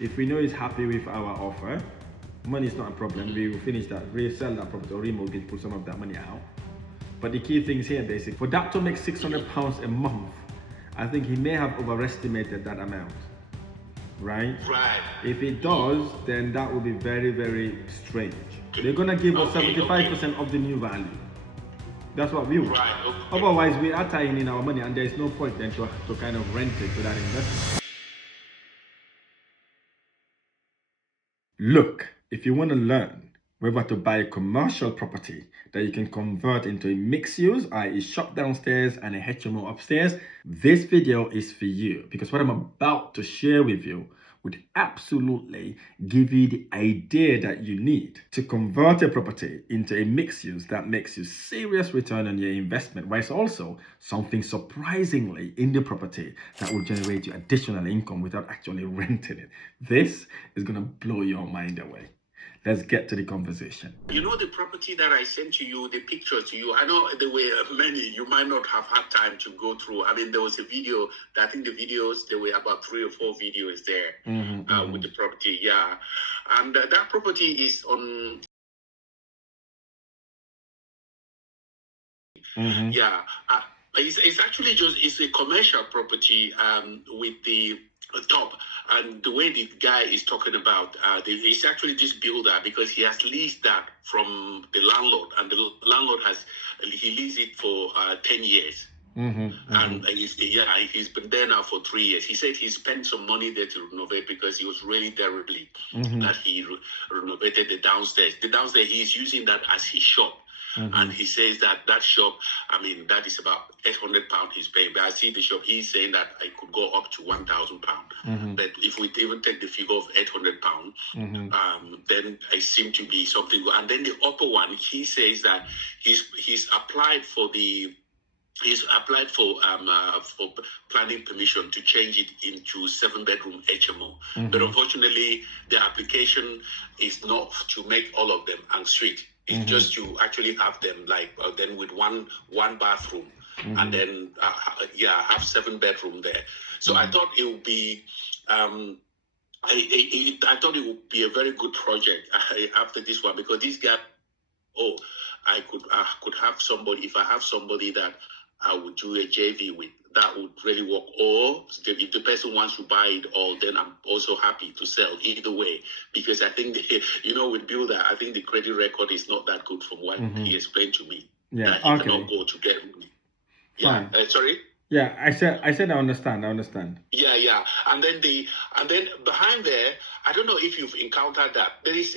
If we know he's happy with our offer, money is not a problem. We will finish that, resell that property or remortgage, pull some of that money out. But the key things here, basically, for that to make £600 a month, I think he may have overestimated that amount, right? Right. If it does, then that will be very, very strange. They're gonna give us 75% of the new value. That's what we want. Right. Okay. Otherwise, we are tying in our money, and there is no point then to kind of rent it to that investment. Look, if you want to learn whether to buy a commercial property that you can convert into a mixed use, i.e. shop downstairs and a HMO upstairs, this video is for you, because what I'm about to share with you would absolutely give you the idea that you need to convert a property into a mixed use that makes you serious return on your investment, whilst also something surprisingly in the property that will generate you additional income without actually renting it. This is going to blow your mind away. Let's get to the conversation. You know the property that I sent to you, the pictures to you, I know there were many, you might not have had time to go through. I mean, there was a video, I think the videos, there were about 3 or 4 videos there with the property, yeah. And that property is on, yeah. It's actually it's a commercial property with the top, and the way the guy is talking about it's actually this builder, because he has leased that from the landlord, and the landlord he leased it for 10 years. And he's been there now for 3 years. He said he spent some money there to renovate, because he was really terribly that he renovated the downstairs. The downstairs, he's using that as his shop. And he says that shop, I mean, that is about £800 he's paying. But I see the shop, he's saying that it could go up to £1,000. But if we even take the figure of £800, then it seems to be something good. And then the upper one, he says that he's applied for planning permission to change it into 7-bedroom HMO. But unfortunately, the application is not to make all of them Ensuite. It's just to actually have them then with one bathroom, and then have 7-bedroom there. So I thought it would be I thought it would be a very good project after this one, because this guy, I could have somebody, if I have somebody that I would do a JV with, that would really work. Or if the person wants to buy it all, then I'm also happy to sell either way, because I think with builder, I think the credit record is not that good from what he explained to me. Yeah, that he cannot go to get. Fine. Sorry. Yeah, I said I understand. Yeah, and then behind there, I don't know if you've encountered that. There is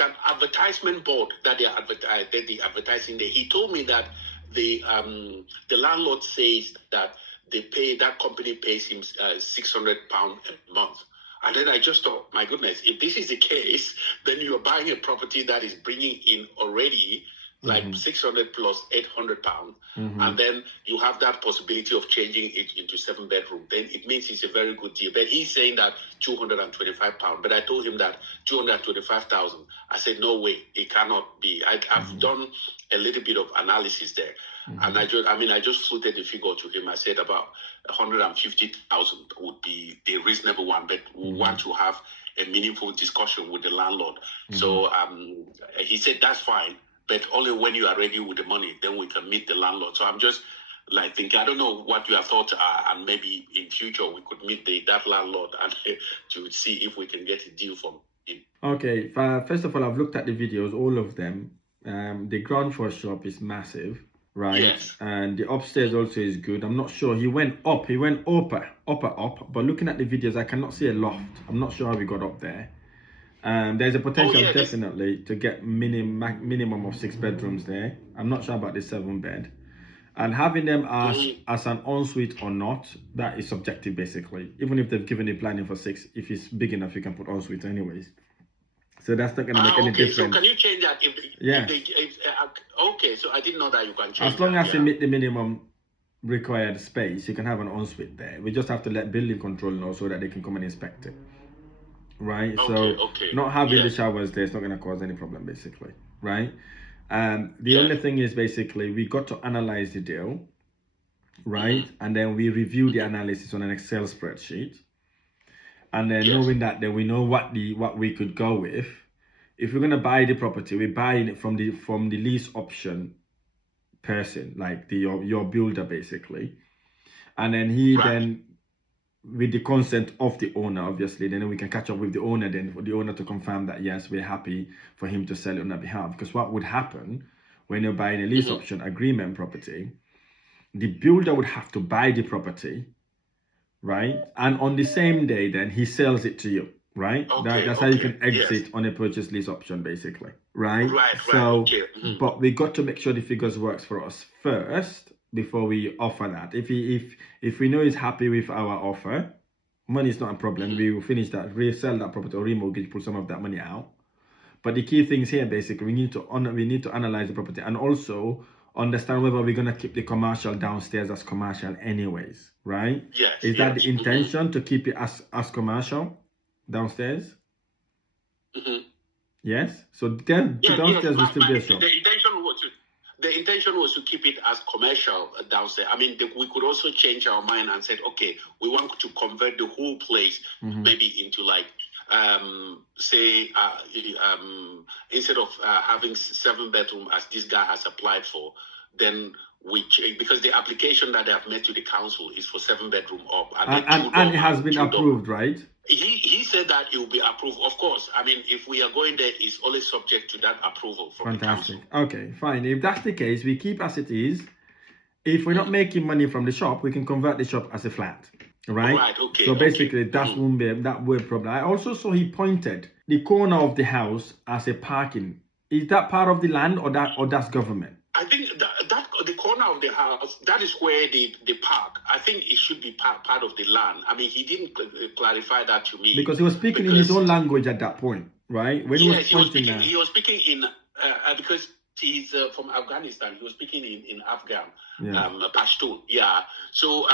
an advertisement board that they advertising there. He told me that the landlord says that that company pays him £600 a month. And then I just thought, my goodness, if this is the case, then you're buying a property that is bringing in already like 600 plus £800, and then you have that possibility of changing it into 7-bedroom. Then it means it's a very good deal. But he's saying that £225. But I told him that 225,000. I said, no way, it cannot be. I've done a little bit of analysis there, and I just floated the figure to him. I said about 150,000 would be the reasonable one, but we want to have a meaningful discussion with the landlord. So he said that's fine, but only when you are ready with the money, then we can meet the landlord. So I'm just thinking, I don't know what your thoughts are, and maybe in future we could meet that landlord and to see if we can get a deal from him. Okay, first of all, I've looked at the videos, all of them. The ground floor shop is massive, right? Yes. And the upstairs also is good. I'm not sure. He went up, up. But looking at the videos, I cannot see a loft. I'm not sure how we got up there. There's a potential definitely to get minimum of 6 bedrooms there. I'm not sure about the 7-bed. And having them as an ensuite or not, that is subjective basically. Even if they've given a planning for 6, if it's big enough, you can put ensuite anyways. So that's not going to make any difference. So can you change that? Okay, so I didn't know that you can change as long that, as you meet the minimum required space, you can have an ensuite there. We just have to let building control know so that they can come and inspect it. Right? Not having the showers there is not going to cause any problem basically. Right? The only thing is basically we got to analyze the deal. Right? And then we review the analysis on an Excel spreadsheet. And then knowing that, then we know what we could go with. If we're gonna buy the property, we're buying it from the lease option person, like your builder basically. And then he then, with the consent of the owner, obviously, then we can catch up with the owner then for the owner to confirm that yes, we're happy for him to sell it on our behalf. Because what would happen when you're buying a lease option agreement property, the builder would have to buy the property, right? And on the same day, then he sells it to you, right? That's how you can exit on a purchase lease option, basically, right? But we got to make sure the figures works for us first before we offer that. If we know he's happy with our offer, money is not a problem. We will finish that, resell that property or remortgage, pull some of that money out. But the key things here, basically, we need to analyze the property and also understand whether we're going to keep the commercial downstairs as commercial anyways, right? Is that the intention, to keep it as commercial downstairs? Yes. So then downstairs will still be a shop. The intention was to keep it as commercial downstairs. I mean, we could also change our mind and said, okay, we want to convert the whole place maybe into like, say, instead of having 7 bedroom as this guy has applied for, then we change, because the application that they have made to the council is for 7 bedroom up, and it has been approved, right? He said that it will be approved. Of course, I mean, if we are going there, it's always subject to that approval from the council. Okay, fine. If that's the case, we keep as it is. If we're not making money from the shop, we can convert the shop as a flat, right? So basically, that won't be a problem. I also saw he pointed the corner of the house as a parking. Is that part of the land or that's government? I think that the corner of the house, that is where the park. I think it should be part of the land. I mean, he didn't clarify that to me. Because he was speaking in his own language at that point, right? When he was speaking in because he's from Afghanistan. He was speaking in Afghan, Pashtun. Yeah. So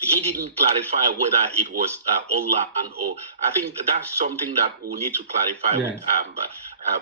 he didn't clarify whether it was all land or. I think that's something that we need to clarify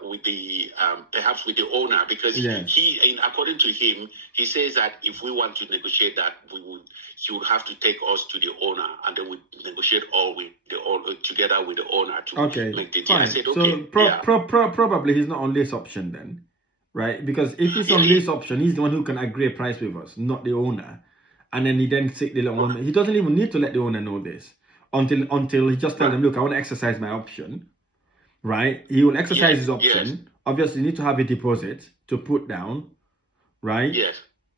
with the perhaps with the owner, because he according to him, he says that if we want to negotiate that, he would have to take us to the owner, and then we negotiate all with the owner together with the owner to make the deal. I said, probably he's not on lease option then, right? Because if he's on lease option, he's the one who can agree a price with us, not the owner. And then he then seek the owner. He doesn't even need to let the owner know this until he just tells them, look, I want to exercise my option. Right, he will exercise his option. Obviously, you need to have a deposit to put down, right?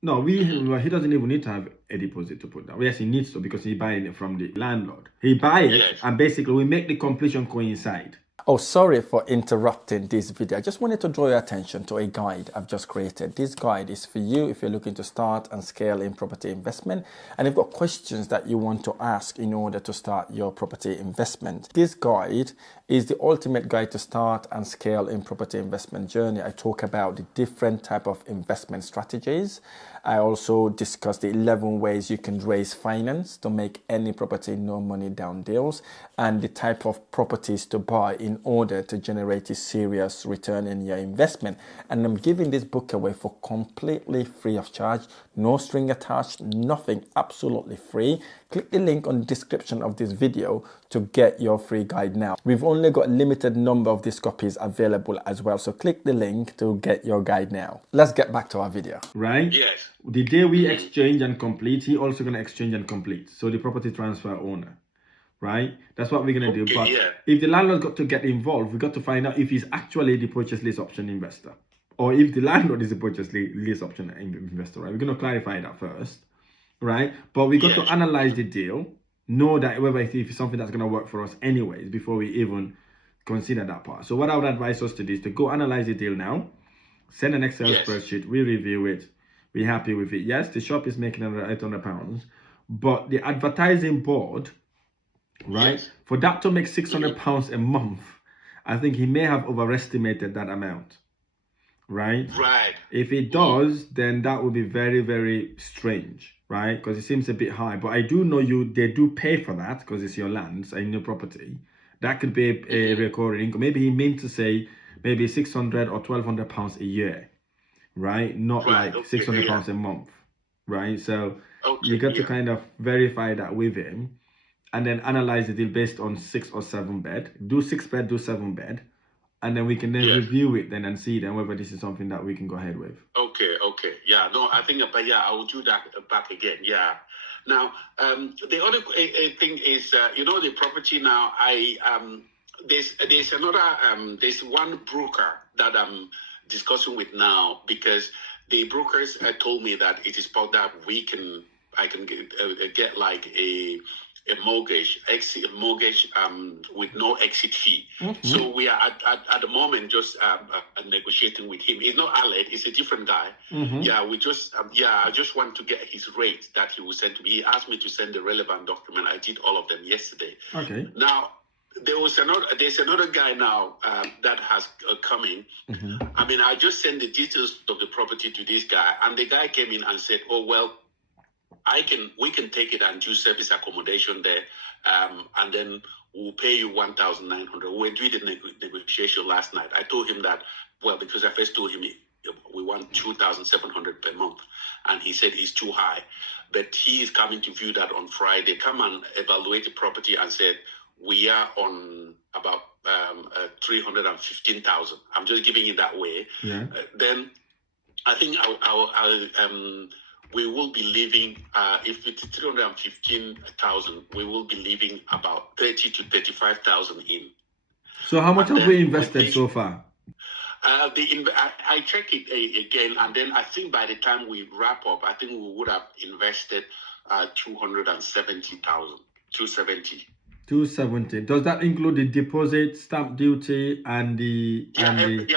No, he doesn't even need to have a deposit to put down. Yes, he needs to, because he's buying it from the landlord. He buys it, and basically we make the completion coincide. Oh, sorry for interrupting this video. I just wanted to draw your attention to a guide I've just created. This guide is for you if you're looking to start and scale in property investment, and you've got questions that you want to ask in order to start your property investment. This guide is the ultimate guide to start and scale in property investment journey. I talk about the different type of investment strategies. I also discuss the 11 ways you can raise finance to make any property no money down deals, and the type of properties to buy in order to generate a serious return in your investment. And I'm giving this book away for completely free of charge, no string attached, nothing, absolutely free. Click the link on the description of this video to get your free guide now. We've only got a limited number of these copies available as well, so click the link to get your guide now. Let's get back to our video. Right? Yes. The day we exchange and complete, he also going to exchange and complete. So the property transfer owner, right? That's what we're going to do. But if the landlord got to get involved, we got to find out if he's actually the purchase lease option investor, or if the landlord is the purchase lease option investor, right? We're going to clarify that first, right? But we got to analyze the deal, know that whether it's something that's going to work for us anyways before we even consider that part. So what I would advise us to do is to go analyze the deal now, send an Excel spreadsheet, we review it, we're happy with it. Yes, the shop is making £800, but the advertising board, right, for that to make £600 a month, I think he may have overestimated that amount, right? If it does, then that would be very, very strange, right? Because it seems a bit high. But I do know they do pay for that because it's your land and your property. That could be a recurring income. Maybe he meant to say maybe £600 or £1,200 a year, right? Not like £600 a month, right? So you got to kind of verify that with him. and then analyze the deal based on 6 or 7 bed. Do 6 bed, do 7 bed, and then we can then review it then and see then whether this is something that we can go ahead with. Okay. Yeah, no, I think, but yeah, I will do that back again. Yeah. Now, the other thing is, the property now, there's one broker that I'm discussing with now, because the brokers told me that it is about that I can get like a mortgage, exit mortgage, with no exit fee. So we are at the moment just negotiating with him. It's not Aled, it's a different guy. Yeah, we just I just want to get his rate that he will send to me. He asked me to send the relevant document. I did all of them yesterday. Okay. Now there's another guy now that has coming. I mean, I just sent the details of the property to this guy, and the guy came in and said, "Oh well, we can take it and do service accommodation there, and then we'll pay you 1,900. We did the negotiation last night. I told him that, well, because I first told him we want 2,700 per month, and he said it's too high. But he is coming to view that on Friday. Come and evaluate the property and said we are on about 315,000. I'm just giving it that way. Yeah. Then I think we will be leaving, if it's 315,000, we will be leaving about 30 to 35,000 in. So how much have we invested so far? I check it again, and then I think by the time we wrap up, I think we would have invested 270,000, 270. 270. Does that include the deposit, stamp duty, and the everything,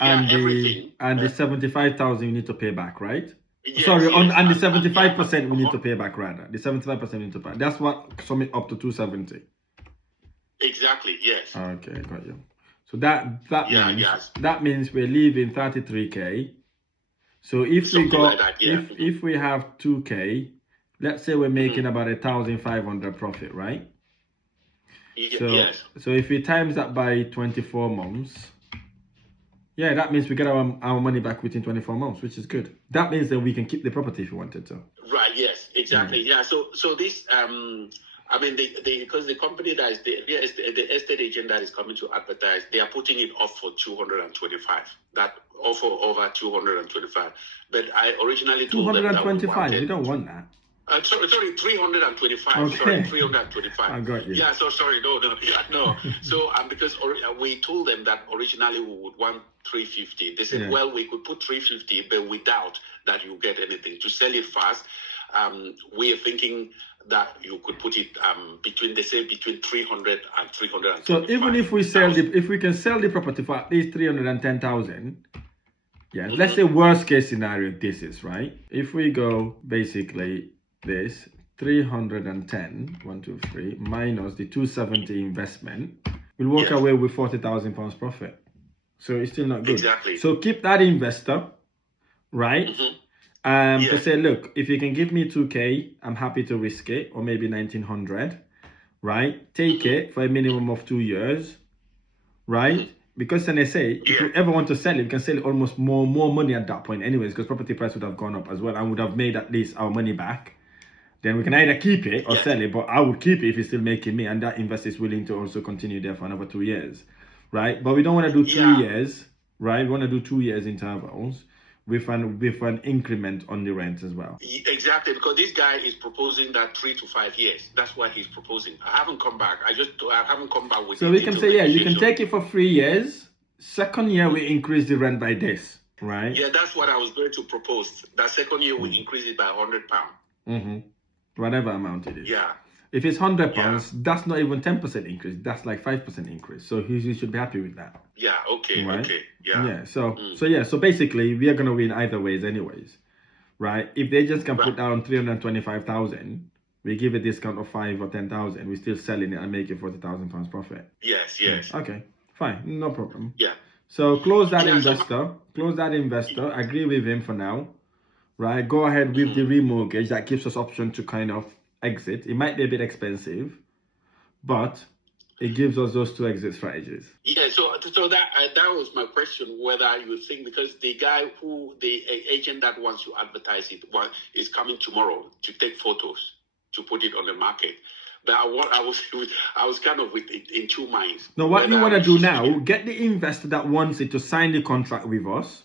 and the 75,000 you need to pay back, right? Yes, Sorry, yes. and the 75% we need to pay back, rather. The 75% we need to pay. That's what sum it up to 270. Exactly. Yes. Okay, got you. So that means yes. that means we're leaving 33k. So if Something we go like that, yeah. if we have 2k, let's say we're making about 1,500 profit, right? Yes. So if we times that by 24 months, yeah, that means we get our money back within 24 months, which is good. That means that we can keep the property if we wanted to. Right. Yes. Exactly. Yeah. So this I mean, because the company that is the estate agent that is coming to advertise, they are putting it off for 225. That offer over 225. But I originally told them that 225. We don't want that. Sorry, 325. Okay. Sorry, 325. I got you. Yeah, so sorry, no. So because we told them that originally we would want 350. They said, well, we could put 350, but without that you get anything. To sell it fast, we are thinking that you could put it between 300 and 325. So even if we sell if we can sell the property for at least 310,000, let's say worst case scenario this is, right? If we go basically this 310 minus the 270 investment, we'll walk away with 40,000 pounds profit. So it's still not good. Exactly. So keep that investor, right? To say, look, if you can give me 2k, I'm happy to risk it, or maybe 1,900, right? Take it for a minimum of 2 years, right? Because then they say, if you ever want to sell it, you can sell it almost more money at that point anyways, because property price would have gone up as well and would have made at least our money back. Then we can either keep it or sell it, but I would keep it if it's still making me, and that investor is willing to also continue there for another 2 years, right? But we don't want to do 3 years, right? We want to do 2 years intervals with an increment on the rent as well. Exactly, because this guy is proposing that 3 to 5 years. That's what he's proposing. I haven't come back. I haven't come back with. So we can say, you can take it for 3 years. Second year we increase the rent by this, right? Yeah, that's what I was going to propose. That second year we increase it by £100. Whatever amount it is. Yeah. If it's £100, that's not even 10% increase. That's like 5% increase. So he should be happy with that. Yeah. Okay. Right? Okay. Yeah. Yeah. So basically we are gonna win either ways, anyways, right? If they just can put down 325,000, we give a discount of 5 or 10,000. We're still selling it and making 40,000 pounds profit. Yes. Okay. Fine. No problem. Yeah. So close that investor. Close that investor. Agree with him for now. Right. Go ahead with the remortgage. That gives us option to kind of exit. It might be a bit expensive, but it gives us those 2 exit strategies. Yeah, so that was my question, whether you think, because the agent that wants to advertise it is coming tomorrow to take photos to put it on the market. But I was kind of in two minds. No, what you Whether want to we do should now, speak- get the investor that wants it to sign the contract with us.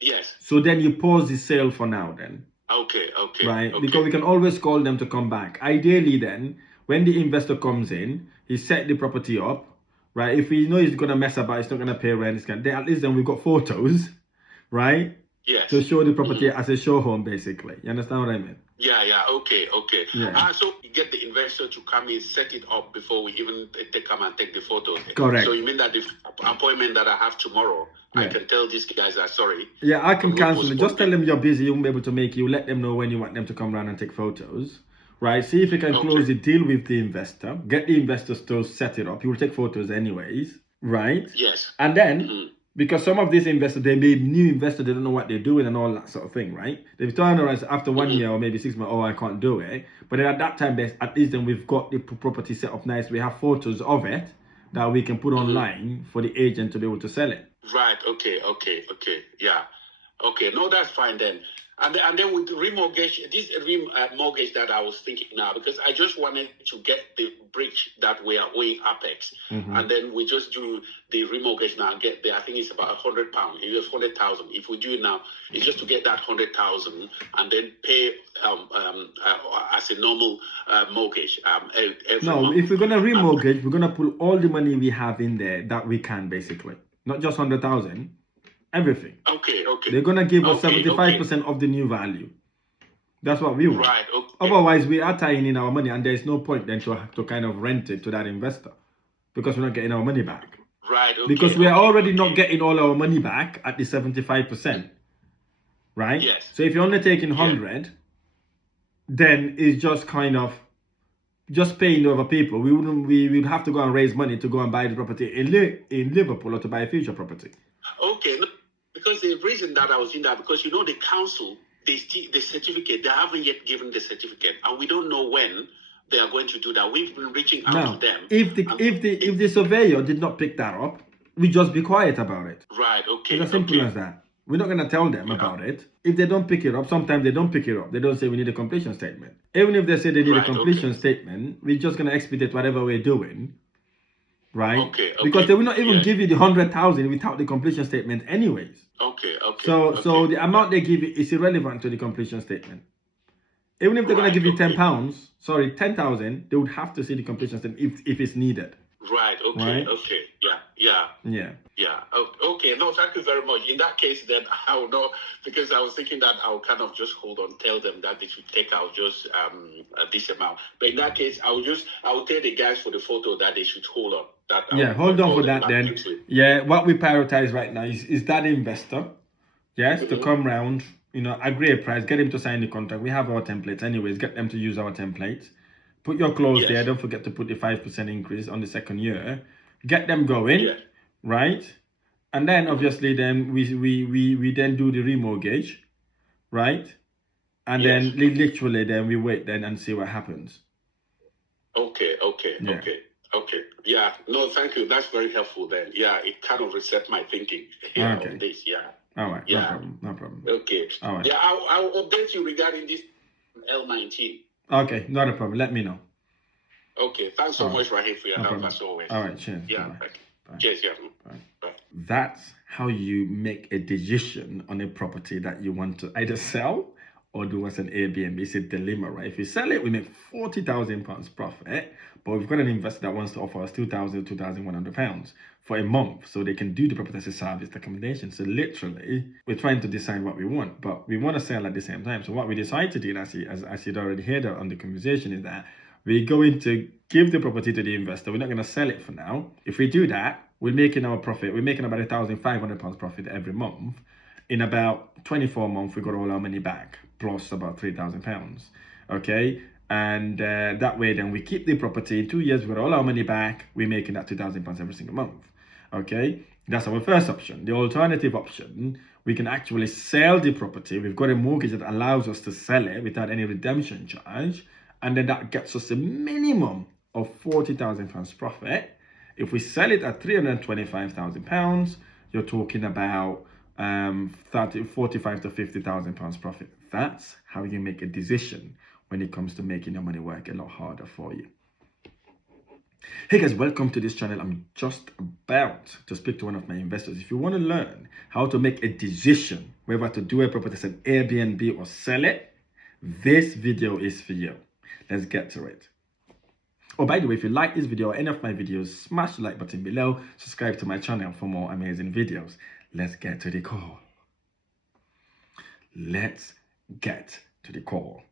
Yes. So then you pause the sale for now then. Okay. Right? Okay. Because we can always call them to come back. Ideally then, when the investor comes in, he set the property up, right? If we know he's going to mess about, he's not going to pay rent, at least then we've got photos, right? Yes. To show the property as a show home, basically. You understand what I mean? Yeah. Okay. Yeah. So you get the investor to come in, set it up before we even come and take the photos. Correct. So you mean that the appointment that I have tomorrow, I Yeah. can tell these guys that sorry. Yeah, I can I'm not cancel it. Just postponing. tell them you're busy, you won't be able to make it. You let them know when you want them to come around and take photos. Right? See if you can Okay. close the deal with the investor. Get the investors to set it up. He will take photos anyways. Right? Yes. And then, because some of these investors, they may be new investors, they don't know what they're doing and all that sort of thing, right? They've turned around after 1 year or maybe 6 months, oh, I can't do it. But then at that time, at least then we've got the property set up nice. We have photos of it that we can put online for the agent to be able to sell it. Right. Okay. Yeah. Okay. No, that's fine then. And then with the remortgage, this remortgage that I was thinking now, because I just wanted to get the bridge that we are owing Apex, and then we just do the remortgage now and get there. I think it's about £100. It was 100,000. If we do it now, it's just to get that 100,000 and then pay as a normal mortgage every No, month. if we're gonna remortgage, we're gonna put all the money we have in there that we can, basically, not just 100,000. Everything. Okay. They're gonna give us Okay, 75% of the new value. That's what we want. Right. Okay. Otherwise, we are tying in our money, and there's no point then to kind of rent it to that investor because we're not getting our money back. Right. Okay. Because we are already not okay. getting all our money back at the 75%. Right? Yes. So if you're only taking 100, then it's just kind of just paying the other people. We would have to go and raise money to go and buy the property in Liverpool or to buy a future property. Okay, no, because the reason that I was in that, because you know the council, the certificate, they haven't yet given the certificate, and we don't know when they are going to do that. We've been reaching out Now, to them. if the surveyor did not pick that up, we just be quiet about it. Right. Okay. It's as simple as that. We're not gonna tell them about it. If they don't pick it up, sometimes they don't pick it up. They don't say we need a completion statement. Even if they say they need a completion statement, we're just gonna expedite whatever we're doing. Right? Okay. Because they will not even give you the 100,000 without the completion statement anyways. Okay. So the amount they give you is irrelevant to the completion statement. Even if they're gonna give you £10,000, they would have to see the completion statement if it's needed. Right. Okay. Right? Okay. Yeah. Okay. No, thank you very much. In that case, then I will know, because I was thinking that I'll kind of just hold on, tell them that they should take out just this amount. But in that case, I will tell the guys for the photo that they should hold on. Hold on for that then. Yeah, what we prioritize right now is that investor, to come round, agree a price, get him to sign the contract. We have our templates anyways, get them to use our templates. Put your clause there, don't forget to put the 5% increase on the second year. Get them going, right? And then obviously then we then do the remortgage, right? And then literally then we wait then and see what happens. Okay. Yeah. No, thank you. That's very helpful then. Yeah, it kind of reset my thinking on this. Yeah. All right. Yeah. No problem. Okay. All right. Yeah, I'll update you regarding this L19. Okay, not a problem. Let me know. Okay. Thanks so much, Rahim, for your help as always. All right. Cheers. Yeah. Bye. Cheers. Yeah. Bye. That's how you make a decision on a property that you want to either sell or do as an Airbnb. It's a dilemma, right? If we sell it, we make £40,000 profit, but we've got an investor that wants to offer us £2,000, £2,100 for a month, so they can do the property as a service accommodation. So literally, we're trying to decide what we want, but we want to sell at the same time. So what we decide to do, as you'd already heard on the conversation, is that we're going to give the property to the investor. We're not going to sell it for now. If we do that, we're making our profit. We're making about £1,500 profit every month. In about 24 months, we got all our money back, plus about £3,000. Okay? And that way, then we keep the property. In 2 years, we got all our money back. We're making that £2,000 every single month. Okay? That's our first option. The alternative option, we can actually sell the property. We've got a mortgage that allows us to sell it without any redemption charge. And then that gets us a minimum of £40,000 profit. If we sell it at £325,000, you're talking about £45,000 to £50,000 profit. That's how you make a decision when it comes to making your money work a lot harder for you. Hey guys, welcome to this channel. I'm just about to speak to one of my investors. If you want to learn how to make a decision whether to do a property as an Airbnb or sell it, this video is for you. Let's get to it. Oh, by the way, if you like this video or any of my videos, smash the like button below, subscribe to my channel for more amazing videos. Let's get to the call. Let's get to the call.